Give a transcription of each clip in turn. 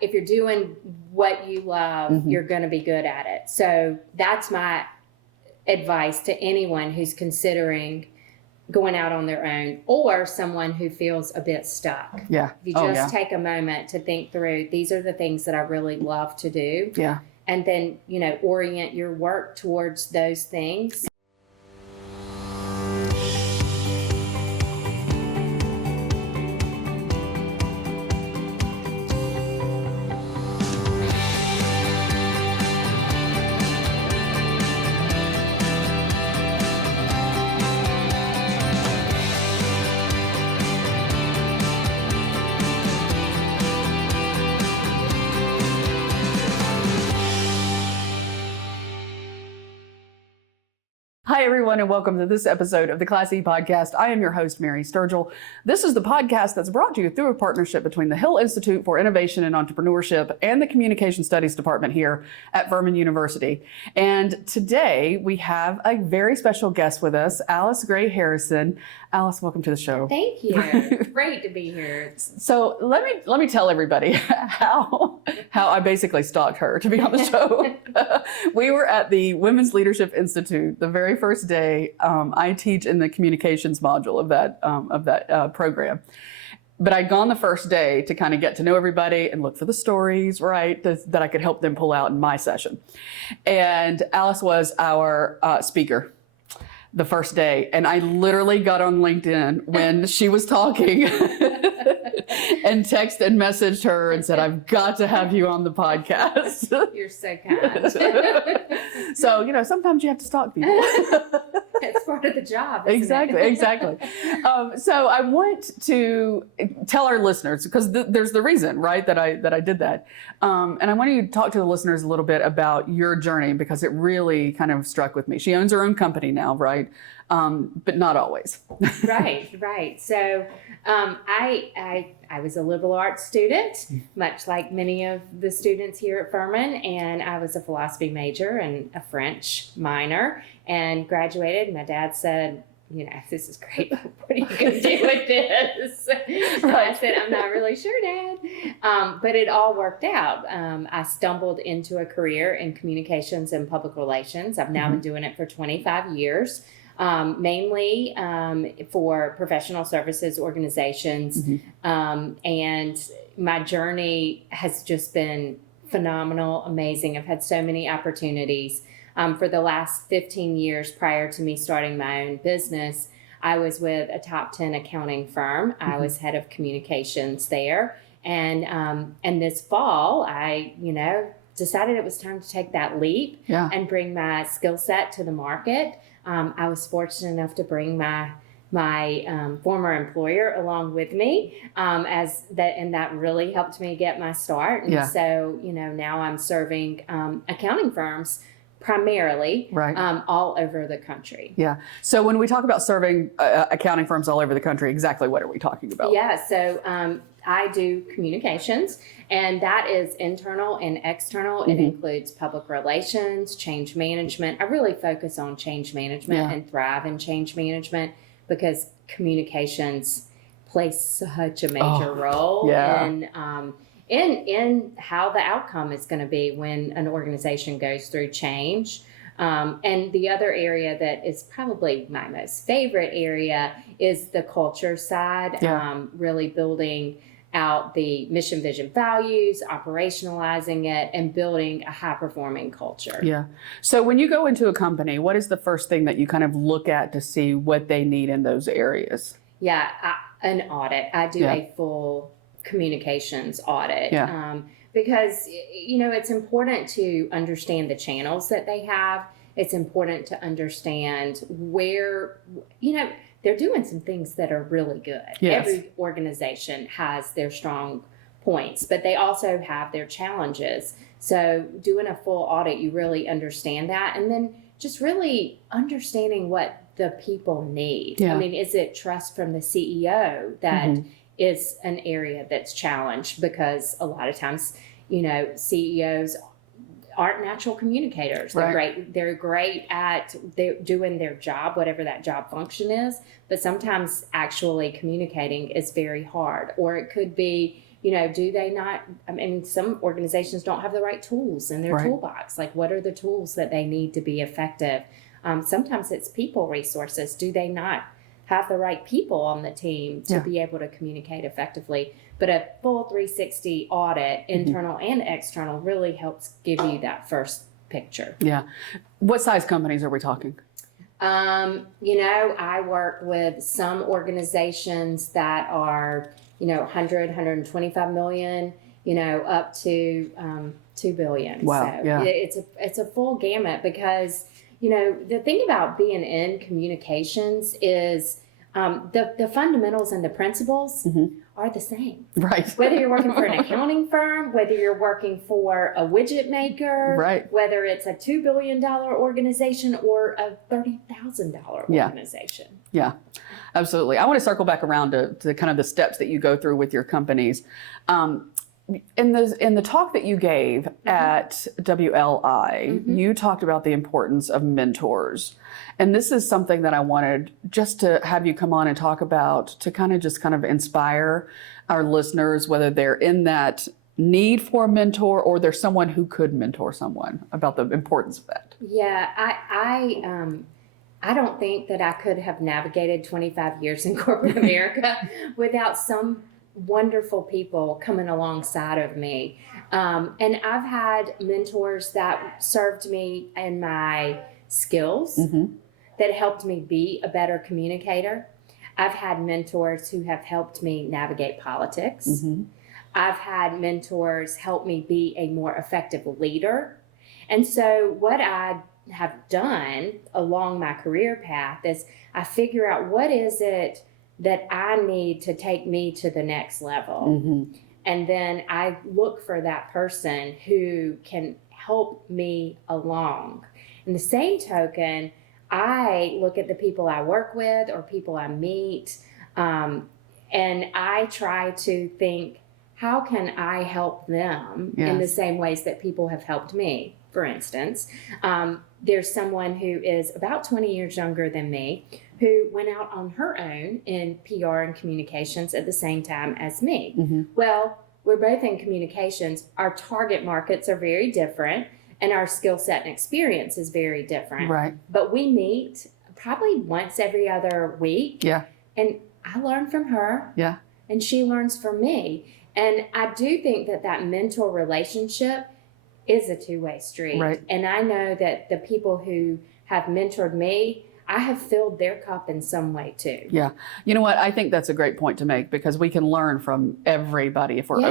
If you're doing what you love, you're going to be good at it. So that's my advice to anyone who's considering going out on their own, or someone who feels a bit stuck. Yeah. If you just take a moment to think through, these are the things that I really love to do. Yeah. And then, orient your work towards those things. Hi, everyone, and welcome to this episode of the Class E Podcast. I am your host, Mary Sturgill. This is the podcast that's brought to you through a partnership between the Hill Institute for Innovation and Entrepreneurship and the Communication Studies Department here at Furman University. And today we have a very special guest with us, Alice Gray Harrison. Alice, welcome to the show. Thank you. Great to be here. So let me tell everybody how I basically stalked her to be on the show. We were at the Women's Leadership Institute the very first day. I teach in the communications module of that program. But I'd gone the first day to kind of get to know everybody and look for the stories, right, that I could help them pull out in my session. And Alice was our speaker the first day. And I literally got on LinkedIn when she was talking and texted and messaged her and said, I've got to have you on the podcast. You're so kind. So, sometimes you have to stalk people. It's part of the job. Isn't it? Exactly. So I want to tell our listeners, because there's the reason, right, that I did that. And I want you to talk to the listeners a little bit about your journey, because it really kind of struck with me. She owns her own company now, right? But not always. Right. So I was a liberal arts student, much like many of the students here at Furman, and I was a philosophy major and a French minor, and graduated. My dad said, this is great, but what are you going to do with this? Right. I said, I'm not really sure, Dad. But it all worked out. I stumbled into a career in communications and public relations. I've now been doing it for 25 years. Mainly for professional services organizations. And my journey has just been phenomenal, amazing. I've had so many opportunities. For the last 15 years prior to me starting my own business, I was with a top 10 accounting firm. I was head of communications there. And this fall, I, decided it was time to take that leap and bring my skill set to the market. I was fortunate enough to bring my former employer along with me, and that really helped me get my start. And so, now I'm serving accounting firms primarily, all over the country. Yeah. So when we talk about serving accounting firms all over the country, exactly what are we talking about? Yeah. So I do communications, and that is internal and external. It includes public relations, change management. I really focus on change management and thrive in change management, because communications play such a major role in how the outcome is going to be when an organization goes through change. And the other area that is probably my most favorite area is the culture side, really building out the mission, vision, values, operationalizing it, and building a high-performing culture. Yeah. So when you go into a company, what is the first thing that you kind of look at to see what they need in those areas? Yeah, an audit. I do a full communications audit. Because, it's important to understand the channels that they have. It's important to understand where, they're doing some things that are really good. Yes. Every organization has their strong points, but they also have their challenges. So doing a full audit, you really understand that. And then just really understanding what the people need. Yeah. I mean, is it trust from the CEO that is an area that's challenged? Because a lot of times, CEOs aren't natural communicators. They're great at doing their job, whatever that job function is, but sometimes actually communicating is very hard. Or it could be, do they not, I mean, some organizations don't have the right tools in their Right. toolbox. Like, what are the tools that they need to be effective? Sometimes it's people resources. Do they not have the right people on the team to Yeah. be able to communicate effectively? But a full 360 audit, internal and external, really helps give you that first picture. Yeah. What size companies are we talking? I work with some organizations that are, 100, 125 million, up to 2 billion. Wow, So yeah. it's a full gamut because, the thing about being in communications is the fundamentals and the principles are the same. Right. Whether you're working for an accounting firm, whether you're working for a widget maker, Right. whether it's a $2 billion organization or a $30,000 Yeah. organization. Yeah, absolutely. I want to circle back around to kind of the steps that you go through with your companies. In the talk that you gave at WLI, you talked about the importance of mentors. And this is something that I wanted just to have you come on and talk about to kind of inspire our listeners, whether they're in that need for a mentor or there's someone who could mentor someone, about the importance of that. Yeah, I don't think that I could have navigated 25 years in corporate America without some wonderful people coming alongside of me. And I've had mentors that served me in my skills, that helped me be a better communicator. I've had mentors who have helped me navigate politics. I've had mentors help me be a more effective leader. And so what I have done along my career path is I figure out what is it that I need to take me to the next level. And then I look for that person who can help me along. In the same token, I look at the people I work with or people I meet, and I try to think, how can I help them in the same ways that people have helped me? For instance, there's someone who is about 20 years younger than me who went out on her own in PR and communications at the same time as me. Well, we're both in communications. Our target markets are very different, and our skill set and experience is very different. Right. But we meet probably once every other week. Yeah. And I learn from her. Yeah. And she learns from me. And I do think that mentor relationship is a two-way street. Right. And I know that the people who have mentored me, I have filled their cup in some way too. Yeah. You know what? I think that's a great point to make because we can learn from everybody if we're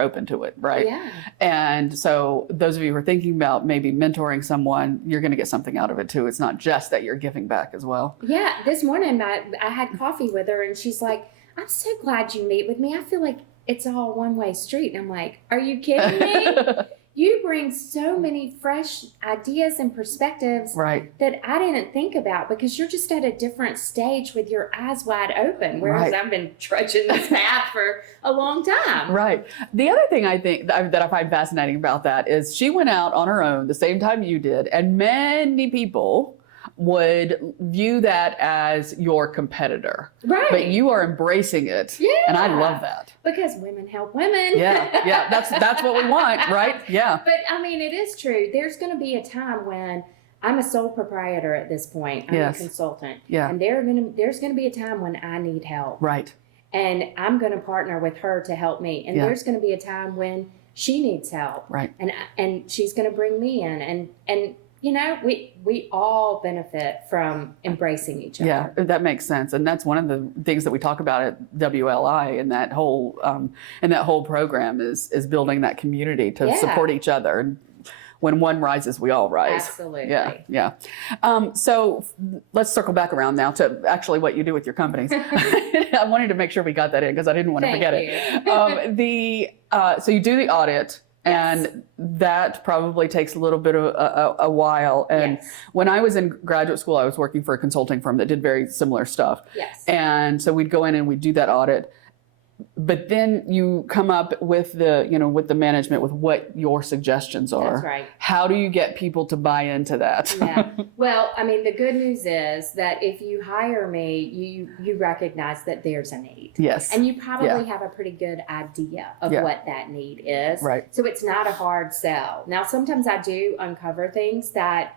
open to it, right? Yeah. And so those of you who are thinking about maybe mentoring someone, you're going to get something out of it too. It's not just that you're giving back as well. Yeah. This morning I had coffee with her and she's like, I'm so glad you meet with me. I feel like it's all a one-way street. And I'm like, are you kidding me? You bring so many fresh ideas and perspectives Right. that I didn't think about because you're just at a different stage with your eyes wide open, whereas Right. I've been trudging this path for a long time. Right. The other thing I think that I find fascinating about that is she went out on her own the same time you did, and many people would view that as your competitor. Right. But you are embracing it. Yeah. And I love that. Because women help women. Yeah. That's what we want, right? Yeah. But I mean, it is true. There's going to be a time when I'm a sole proprietor at this point. I'm Yes. a consultant. Yeah. And there's going to be a time when I need help. Right. And I'm going to partner with her to help me. And Yeah. there's going to be a time when she needs help. Right. And she's going to bring me in. And we all benefit from embracing each other. Yeah, that makes sense, and that's one of the things that we talk about at WLI and that whole program is building that community to support each other. And when one rises, we all rise. Absolutely. Yeah. So let's circle back around now to actually what you do with your companies. I wanted to make sure we got that in because I didn't want to forget it. So you do the audit. Yes. And that probably takes a little bit of a while. And Yes. when I was in graduate school, I was working for a consulting firm that did very similar stuff. Yes. And so we'd go in and we'd do that audit. but then you come up with the, with the management with what your suggestions are. That's right. How do you get people to buy into that? Yeah. Well, I mean, the good news is that if you hire me, you recognize that there's a need. Yes. And you probably have a pretty good idea of what that need is. Right. So it's not a hard sell. Now, sometimes I do uncover things that,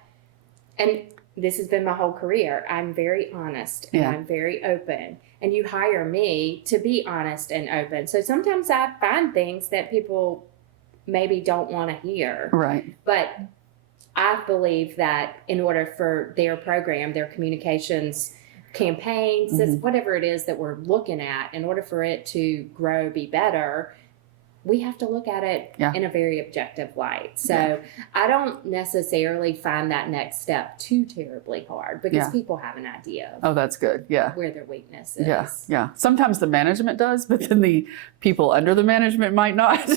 and this has been my whole career, I'm very honest and I'm very open. And you hire me to be honest and open. So sometimes I find things that people maybe don't want to hear. Right. But I believe that in order for their program, their communications campaigns, whatever it is that we're looking at, in order for it to grow, be better, we have to look at it in a very objective light. So I don't necessarily find that next step too terribly hard because people have an idea of that's good. Yeah. where their weakness is. Yeah. Sometimes the management does, but then the people under the management might not.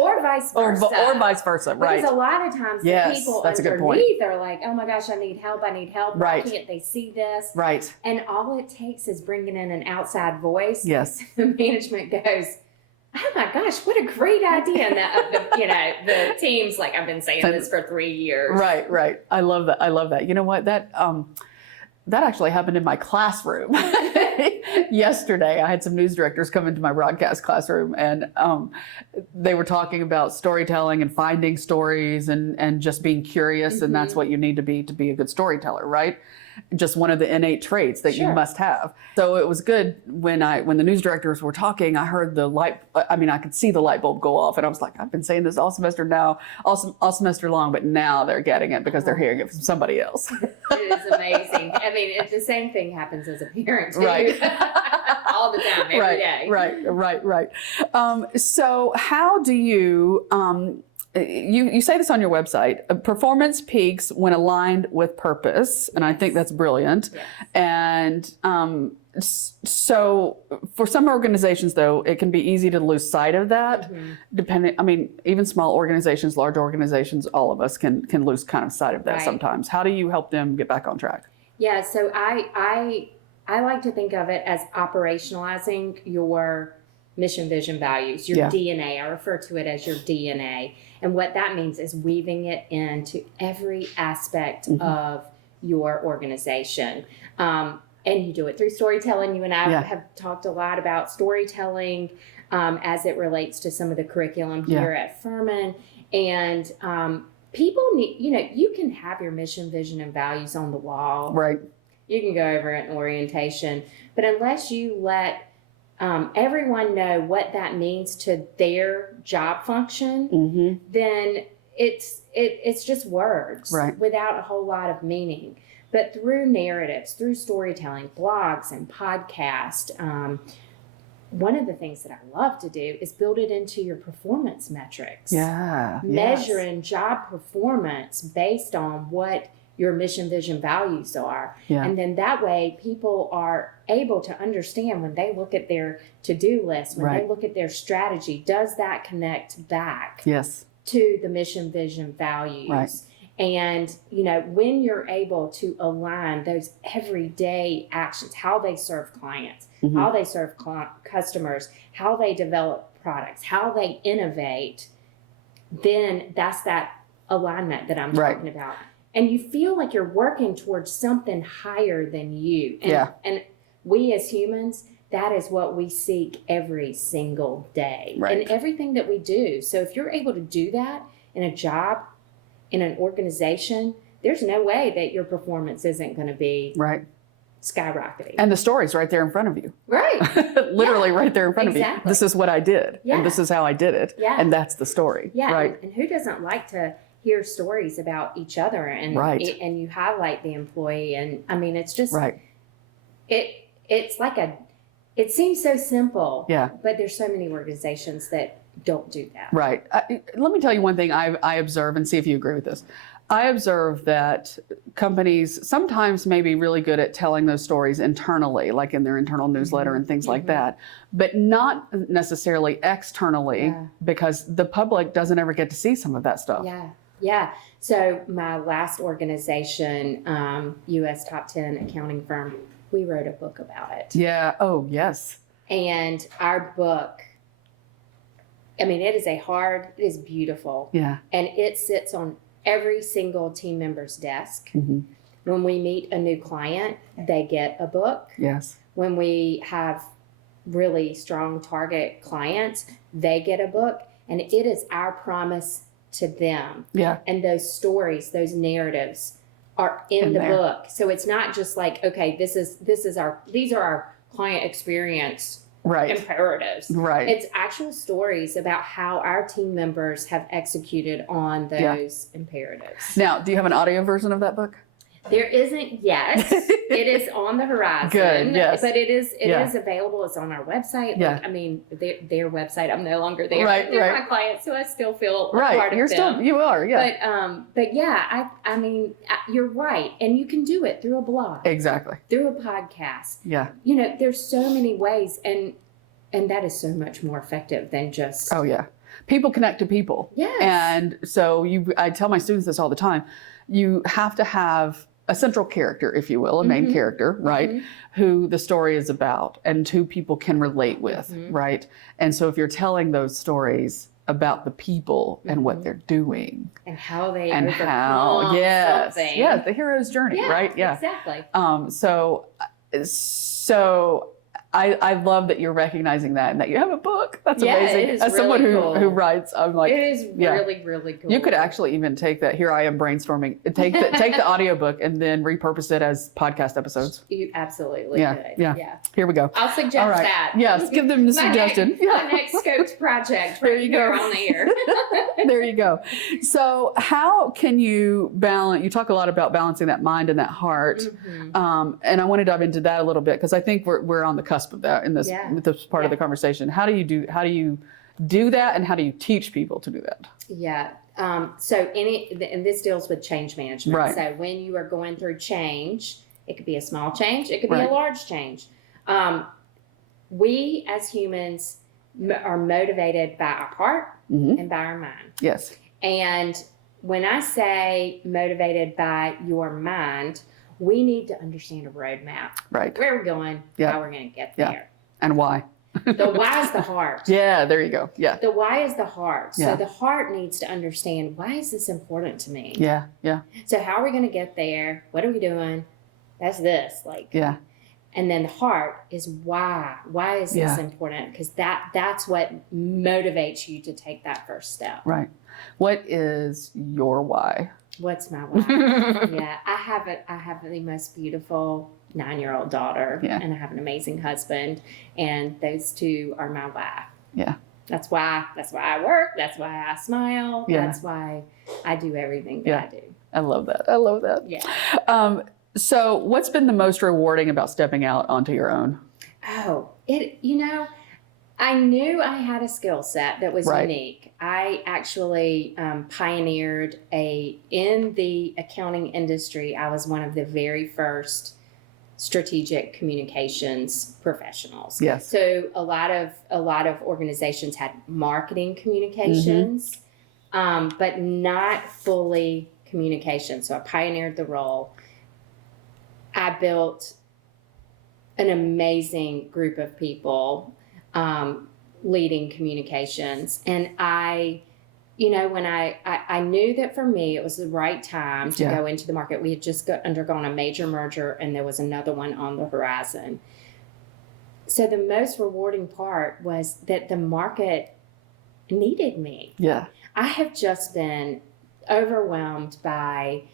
Or vice versa. Or vice versa, right. Because a lot of times the people that's a good point. underneath are like, oh my gosh, I need help. Why can't they see this? Right. And all it takes is bringing in an outside voice. Yes. The management goes, oh my gosh, what a great idea. And the team's like, I've been saying this for 3 years. Right. I love that. You know what? That actually happened in my classroom. Yesterday, I had some news directors come into my broadcast classroom, and they were talking about storytelling and finding stories and just being curious, and that's what you need to be a good storyteller, right? Just one of the innate traits that you must have. So it was good when the news directors were talking, I heard I could see the light bulb go off, and I was like, I've been saying this all semester semester long, but now they're getting it because they're hearing it from somebody else. It is amazing. I mean, the same thing happens as a parent too. Right. All the time, every day. Right. So how do you, you say this on your website, performance peaks when aligned with purpose, and I think that's brilliant. Yes. And so for some organizations, though, it can be easy to lose sight of that. Even small organizations, large organizations, all of us can lose kind of sight of that sometimes. How do you help them get back on track? Yeah, so I like to think of it as operationalizing your mission, vision, values, your DNA. I refer to it as your DNA. And what that means is weaving it into every aspect of your organization. And you do it through storytelling. You and I have talked a lot about storytelling as it relates to some of the curriculum here at Furman. And people need, you can have your mission, vision, and values on the wall. Right. You can go over it in orientation. But unless you let everyone know what that means to their job function, then it's just words without a whole lot of meaning. But through narratives, through storytelling, blogs and podcasts, one of the things that I love to do is build it into your performance metrics. Measuring job performance based on what your mission, vision, values are. And then that way people are able to understand when they look at their to-do list, when they look at their strategy, does that connect back to the mission, vision, values? And, when you're able to align those everyday actions, how they serve clients, how they serve customers, how they develop products, how they innovate, then that's that alignment that I'm talking about. And you feel like you're working towards something higher than you. And we as humans, that is what we seek every single day in everything that we do. So if you're able to do that in a job, in an organization, there's no way that your performance isn't going to be skyrocketing. And the story's right there in front of you. Literally right there in front of you. This is what I did. And this is how I did it. And that's the story. And who doesn't like to hear stories about each other and and you highlight the employee, and I mean it's just it's like it seems so simple, but there's so many organizations that don't do that. Let me tell you one thing I observe, and see if you agree with this. I observe that companies sometimes may be really good at telling those stories internally, like in their internal newsletter and things like that, but not necessarily externally because the public doesn't ever get to see some of that stuff. So my last organization, U.S. top 10 accounting firm, we wrote a book about it. Oh, yes. And our book, I mean, it is beautiful. Yeah. And it sits on every single team member's desk. Mm-hmm. When we meet a new client, they get a book. Yes. When we have really strong target clients, they get a book. And it is our promise to them. Yeah. And those stories, those narratives are in the there. book. So it's not just like, okay, these are our client experience Right. imperatives. Right. It's actual stories about how our team members have executed on those imperatives. Now, do you have an audio version of that book? There isn't yet. It is on the horizon. Good, yes. But it is available. It's on our website. Yeah. Like, I mean, their website, I'm no longer there. Right, They're right. my clients, so I still feel a Right. part of You're them. you are, yeah. But yeah, I mean, you're right. And you can do it through a blog, Exactly. through a podcast. Yeah. You know, there's so many ways, and that is so much more effective than just. Oh, yeah. People connect to people. Yes. And so I tell my students this all the time. You have to have a central character, if you will, a main character, right? Mhm. Who the story is about and who people can relate with, right? And so if you're telling those stories about the people and what they're doing And how they and how, something. yes, the hero's journey, right? Yeah. Exactly. So I love that you're recognizing that and that you have a book. That's amazing. It is As someone really who cool. writes, I'm like, It is yeah. really, really cool. You could actually even take that. Here I am brainstorming. Take the audiobook and then repurpose it as podcast episodes. You absolutely Yeah, could. yeah. Here we go. I'll suggest All right. that. Yes, give them the suggestion. My next scoped project. There right you go. here on the air. There you go. So how can you balance, you talk a lot about balancing that mind and that heart. And I want to dive into that a little bit because I think we're on the cusp of that in this part of the conversation. How do you do that and how do you teach people to do that? Yeah. So and this deals with change management. Right. So when you are going through change, it could be a small change, it could be Right. a large change. We as humans are motivated by our heart and by our mind. Yes. And when I say motivated by your mind, we need to understand a roadmap. Right. Where we're going, how we're going to get there. And why? The why is the heart. Yeah, there you go. Yeah. The why is the heart. Yeah. So the heart needs to understand, why is this important to me? Yeah, yeah. So how are we going to get there? What are we doing? That's this. Yeah. And then the heart is why. Why is this important? Because that's what motivates you to take that first step. Right. What is your why? What's my why? Yeah, I have the most beautiful 9-year-old daughter, and I have an amazing husband, and those two are my why. Yeah. That's why I work. That's why I smile. Yeah. That's why I do everything that I do. I love that. I love that. Yeah. So what's been the most rewarding about stepping out onto your own? Oh, I knew I had a skill set that was unique. I actually pioneered in the accounting industry. I was one of the very first strategic communications professionals. Yes. So a lot of organizations had marketing communications, but not fully communication. So I pioneered the role. I built an amazing group of people leading communications. And when I knew that for me, it was the right time to go into the market. We had just undergone a major merger and there was another one on the horizon. So the most rewarding part was that the market needed me. Yeah. I have just been overwhelmed by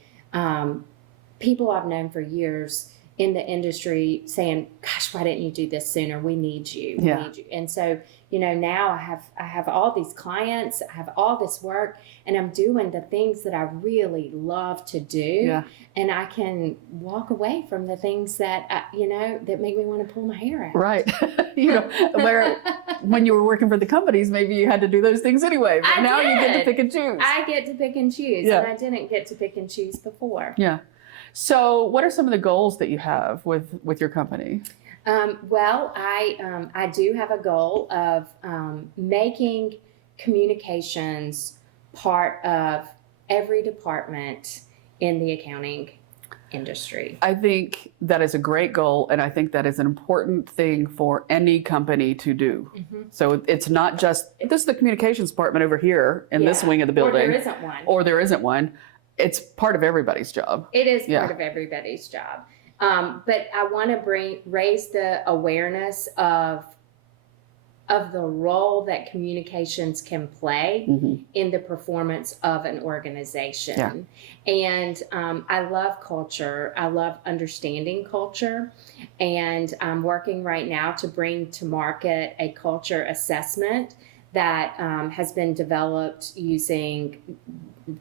people I've known for years in the industry saying, gosh, why didn't you do this sooner? We need you. We need you. And so, now I have all these clients, I have all this work, and I'm doing the things that I really love to do. Yeah. And I can walk away from the things that, that make me want to pull my hair out. Right. Where when you were working for the companies, maybe you had to do those things anyway. But now you get to pick and choose. I get to pick and choose. Yeah. And I didn't get to pick and choose before. Yeah. So what are some of the goals that you have with your company? Well, I do have a goal of making communications part of every department in the accounting industry. I think that is a great goal, and I think that is an important thing for any company to do. So it's not just, this is the communications department over here in this wing of the building. Or there isn't one. Or there isn't one. It's part of everybody's job. It is part of everybody's job. But I want to raise the awareness of the role that communications can play in the performance of an organization. And I love culture. I love understanding culture. And I'm working right now to bring to market a culture assessment that has been developed using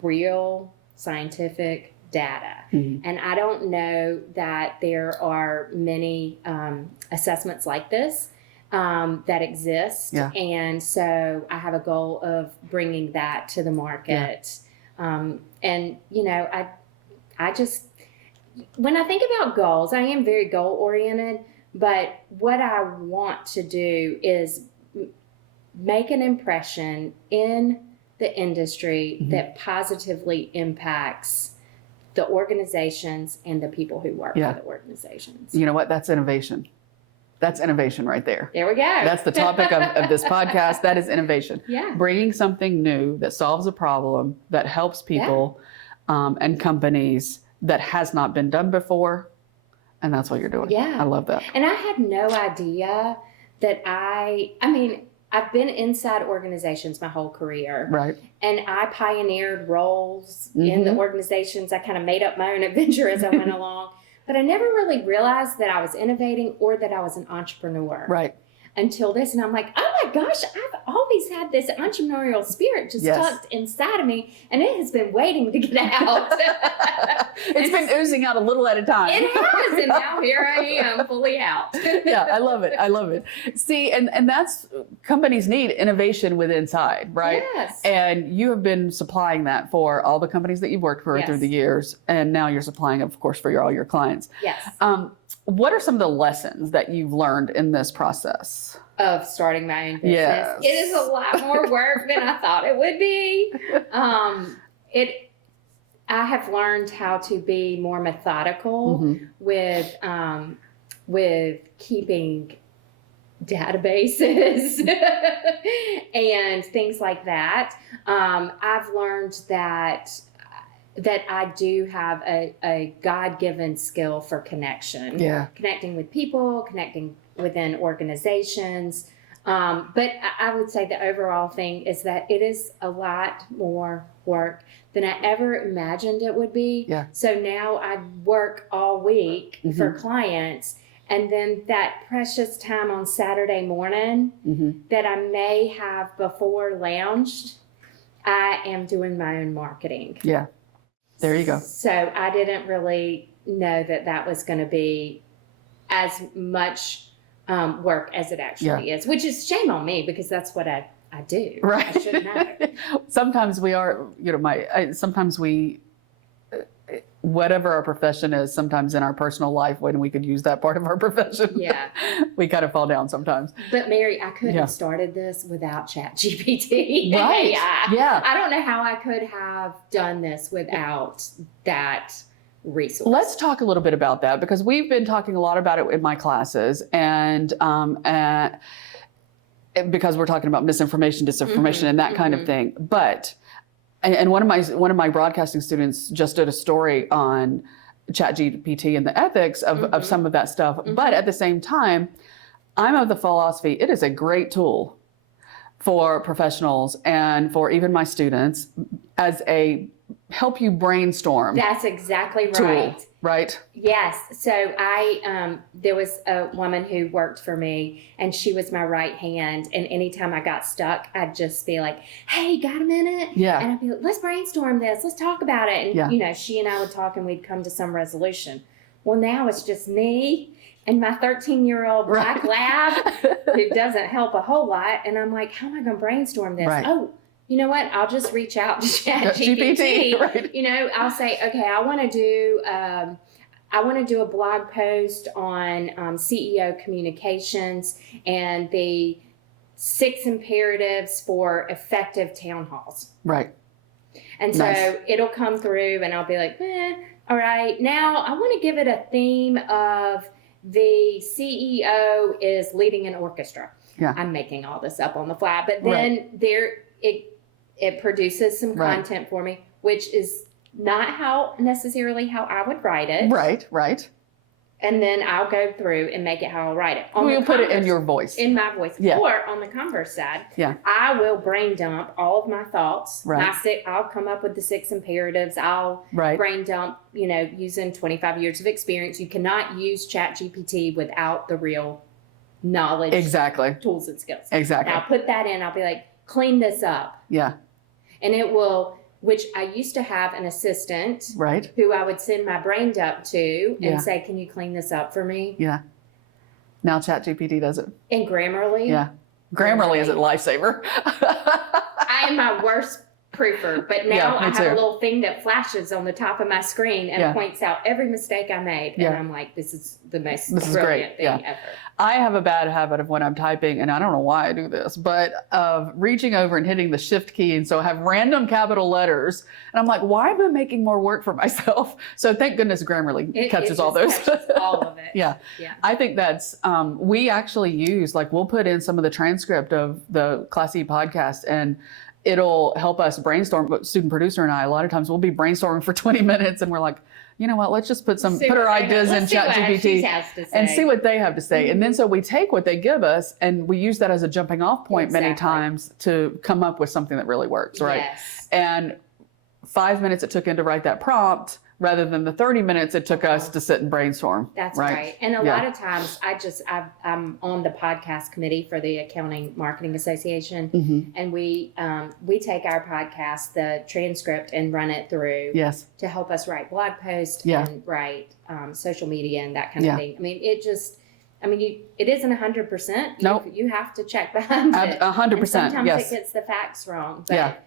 real scientific data. And I don't know that there are many assessments like this that exist. And so I have a goal of bringing that to the market. And, you know, I just, when I think about goals, I am very goal oriented, but what I want to do is make an impression in the industry that positively impacts the organizations and the people who work for the organizations. You know what? That's innovation. That's innovation right there. There we go. That's the topic of this podcast. That is innovation. Yeah. Bringing something new that solves a problem, that helps people and companies that has not been done before. And that's what you're doing. Yeah. I love that. And I had no idea that I mean, I've been inside organizations my whole career. Right. And I pioneered roles in the organizations. I kind of made up my own adventure as I went along. But I never really realized that I was innovating or that I was an entrepreneur. Right. Until this. And I'm like, oh my gosh, I've always had this entrepreneurial spirit just tucked inside of me. And it has been waiting to get out. It's been oozing out a little at a time. It has. And now here I am fully out. Yeah, I love it. I love it. See, and that's, companies need innovation within inside, right? Yes. And you have been supplying that for all the companies that you've worked for through the years. And now you're supplying, of course, for all your clients. Yes. What are some of the lessons that you've learned in this process? Of starting my own business. Yes. It is a lot more work than I thought it would be. I have learned how to be more methodical with keeping databases and things like that. I've learned that I do have a God-given skill for connection. Connecting with people, connecting within organizations. But I would say the overall thing is that it is a lot more work than I ever imagined it would be. So now I work all week for clients, and then that precious time on Saturday morning that I may have before lounged, I am doing my own marketing. There you go. So I didn't really know that was going to be as much work as it actually is, which is shame on me because that's what I do. Right. I should know. Sometimes we are, you know, sometimes we, whatever our profession is, sometimes in our personal life, when we could use that part of our profession, we kind of fall down sometimes. But Mary, I couldn't have started this without ChatGPT. Right. I don't know how I could have done this without that resource. Let's talk a little bit about that, because we've been talking a lot about it in my classes, and because we're talking about misinformation, disinformation, and that kind of thing. But and one of my broadcasting students just did a story on ChatGPT and the ethics of some of that stuff. But at the same time, I'm of the philosophy it is a great tool for professionals and for even my students as a help you brainstorm. That's exactly right. Tool, right? Yes. So there was a woman who worked for me, and she was my right hand. And anytime I got stuck, I'd just be like, "Hey, got a minute?" Yeah. And I'd be like, "Let's brainstorm this. Let's talk about it." And you know, she and I would talk, and we'd come to some resolution. Well, now it's just me and my 13-year-old black lab who doesn't help a whole lot. And I'm like, "How am I going to brainstorm this?" Right. Oh, you know what? I'll just reach out to ChatGPT. Right. You know, I'll say, okay, I want to do a blog post on CEO communications and the 6 imperatives for effective town halls. Right. And so it'll come through, and I'll be like, All right, now I want to give it a theme of the CEO is leading an orchestra. Yeah. I'm making all this up on the fly, but then it produces some content for me, which is not necessarily how I would write it. Right. And then I'll go through and make it how I'll write it. We'll put it in your voice. In my voice. Yeah. Or on the converse side, yeah. I will brain dump all of my thoughts. Right. I'll come up with the 6 imperatives. I'll brain dump, using 25 years of experience. You cannot use ChatGPT without the real knowledge, tools and skills. Exactly. And I'll put that in. I'll be like, clean this up. Yeah. And it will, which I used to have an assistant who I would send my brain dump to and say, can you clean this up for me? Yeah. Now ChatGPT does it. And Grammarly. Yeah. Grammarly is a lifesaver. I am my worst proofer, but now I have a little thing that flashes on the top of my screen and points out every mistake I made. And I'm like, this is the most brilliant thing ever. I have a bad habit of when I'm typing, and I don't know why I do this, but of reaching over and hitting the shift key. And so I have random capital letters. And I'm like, why am I making more work for myself? So thank goodness Grammarly catches all those. Catches all of it. Yeah. I think that's, we actually use, we'll put in some of the transcript of the Class E podcast, and it'll help us brainstorm. But student producer and I, a lot of times we'll be brainstorming for 20 minutes and we're like, you know what, let's just put our ideas in ChatGPT and see what they have to say. And then so we take what they give us and we use that as a jumping off point many times to come up with something that really works, right? Yes. And 5 minutes it took in to write that prompt rather than the 30 minutes it took us to sit and brainstorm. That's right. And a lot of times I'm on the podcast committee for the Accounting Marketing Association, and we take our podcast, the transcript, and run it through to help us write blog posts and write social media and that kind of thing. I mean, it isn't 100%. Nope. You have to check behind it. 100%. And sometimes it gets the facts wrong, but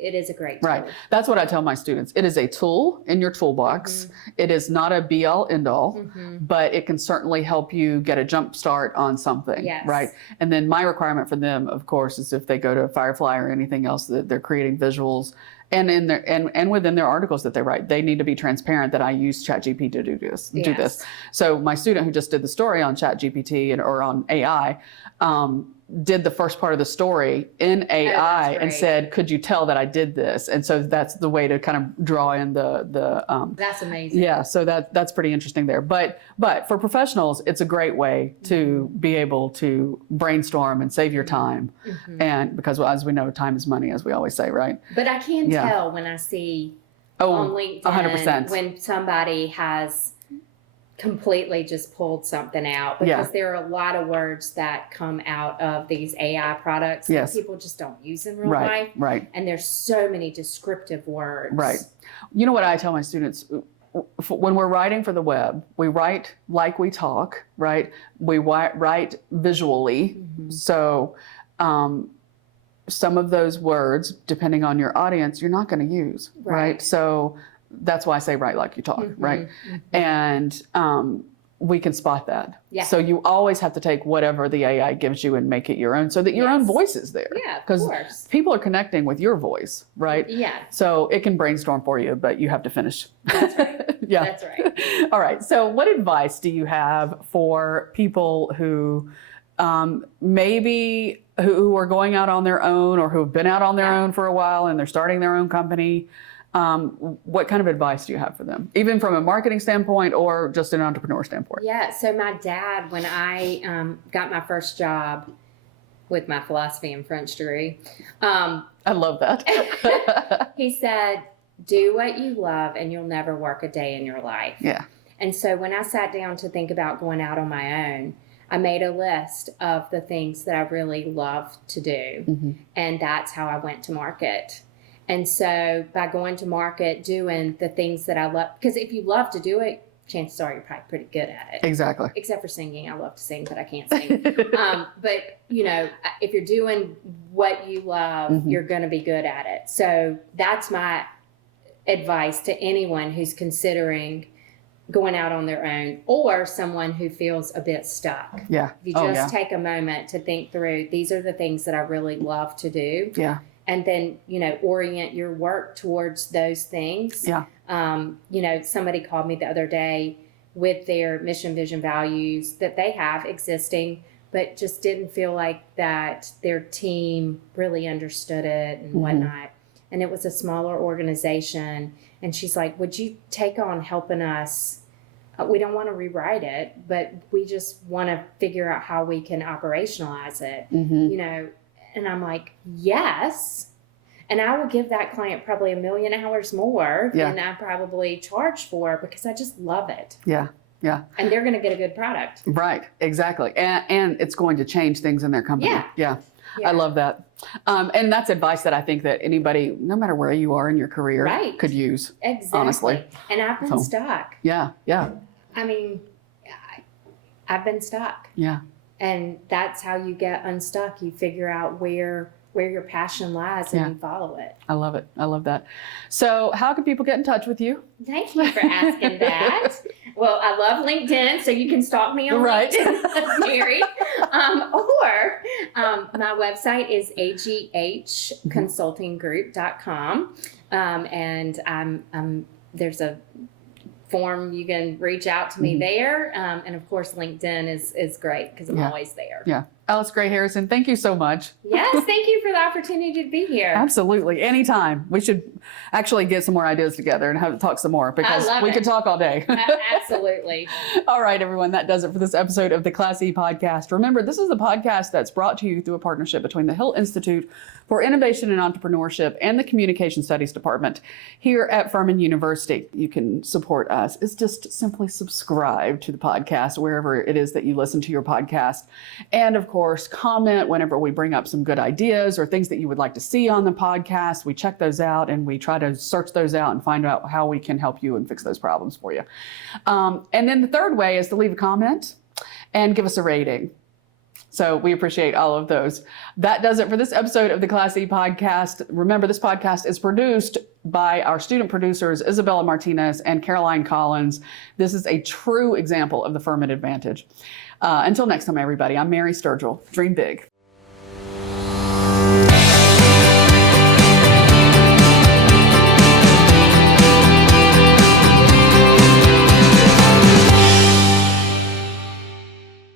it is a great tool. Right. That's what I tell my students. It is a tool in your toolbox. It is not a be all end all, but it can certainly help you get a jump start on something. Yes. Right. And then my requirement for them, of course, is if they go to Firefly or anything else that they're creating visuals and in their and within their articles that they write, they need to be transparent that I use ChatGPT to do this. So my student who just did the story on ChatGPT or on AI, did the first part of the story in AI and said, could you tell that I did this? And so that's the way to kind of draw in the that's amazing. Yeah, so that's pretty interesting there. But for professionals, it's a great way to be able to brainstorm and save your time. And because as we know, time is money, as we always say, right? But I can tell when I see on LinkedIn 100%. when somebody has completely just pulled something out, because there are a lot of words that come out of these AI products that people just don't use in real life. Right. And there's so many descriptive words. Right. You know what I tell my students? When we're writing for the web, we write like we talk, right? We write visually. So some of those words, depending on your audience, you're not going to use, right? So that's why I say write like you talk, right? And we can spot that. So you always have to take whatever the AI gives you and make it your own so that your own voice is there. Yeah, of course. Because people are connecting with your voice, right? Yeah. So it can brainstorm for you, but you have to finish. That's right. That's right. All right. So what advice do you have for people who maybe who are going out on their own or who have been out on their own for a while and they're starting their own company? What kind of advice do you have for them, even from a marketing standpoint or just an entrepreneur standpoint? Yeah. So my dad, when I got my first job with my philosophy and French degree, I love that. he said, do what you love and you'll never work a day in your life. Yeah. And so when I sat down to think about going out on my own, I made a list of the things that I really love to do. And that's how I went to market. And so by going to market, doing the things that I love, because if you love to do it, chances are you're probably pretty good at it. Exactly. Except for singing. I love to sing, but I can't sing. But, if you're doing what you love, you're going to be good at it. So that's my advice to anyone who's considering going out on their own or someone who feels a bit stuck. Yeah. If you just take a moment to think through, these are the things that I really love to do. Yeah. and then, orient your work towards those things. Yeah. Somebody called me the other day with their mission, vision, values that they have existing, but just didn't feel like that their team really understood it and whatnot. And it was a smaller organization. And she's like, would you take on helping us? We don't want to rewrite it, but we just want to figure out how we can operationalize it, And I'm like, yes. And I will give that client probably 1 million hours more than I probably charge for, because I just love it. Yeah. Yeah. And they're going to get a good product. Right. Exactly. And it's going to change things in their company. Yeah. I love that. And that's advice that I think that anybody, no matter where you are in your career, could use. Exactly. Honestly. And I've been stuck. Yeah. Yeah. I mean, I've been stuck. Yeah. And that's how you get unstuck. You figure out where your passion lies and you follow it. I love it. I love that. So how can people get in touch with you? Thank you for asking that. Well, I love LinkedIn, so you can stalk me on LinkedIn, Mary. Or my website is aghconsultinggroup.com. And there's a form you can reach out to me there. And of course, LinkedIn is great because I'm always there. Yeah. Alice Gray Harrison, thank you so much. Yes, thank you for the opportunity to be here. Absolutely. Anytime. We should actually get some more ideas together and have to talk some more, because we could talk all day. Absolutely. All right, everyone. That does it for this episode of the Class E podcast. Remember, this is a podcast that's brought to you through a partnership between the Hill Institute for Innovation and Entrepreneurship and the Communication Studies Department here at Furman University. You can support us. It's just simply subscribe to the podcast wherever it is that you listen to your podcast. And of course, comment whenever we bring up some good ideas or things that you would like to see on the podcast. We check those out and we try to search those out and find out how we can help you and fix those problems for you. And then the third way is to leave a comment and give us a rating. So we appreciate all of those. That does it for this episode of the Class E podcast. Remember, this podcast is produced by our student producers, Isabella Martinez and Caroline Collins. This is a true example of the Furman advantage. Until next time, everybody, I'm Mary Sturgill. Dream big.